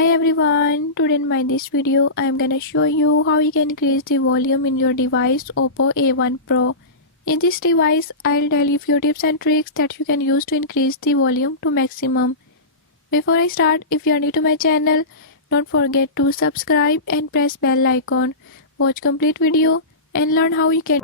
Hi everyone, today in this video I am gonna show you how you can increase the volume in your device Oppo A1 Pro. In this device I'll tell you few tips and tricks that you can use to increase the volume to maximum. Before I start, if you are new to my channel, don't forget to subscribe and press bell icon. Watch complete video and learn how you can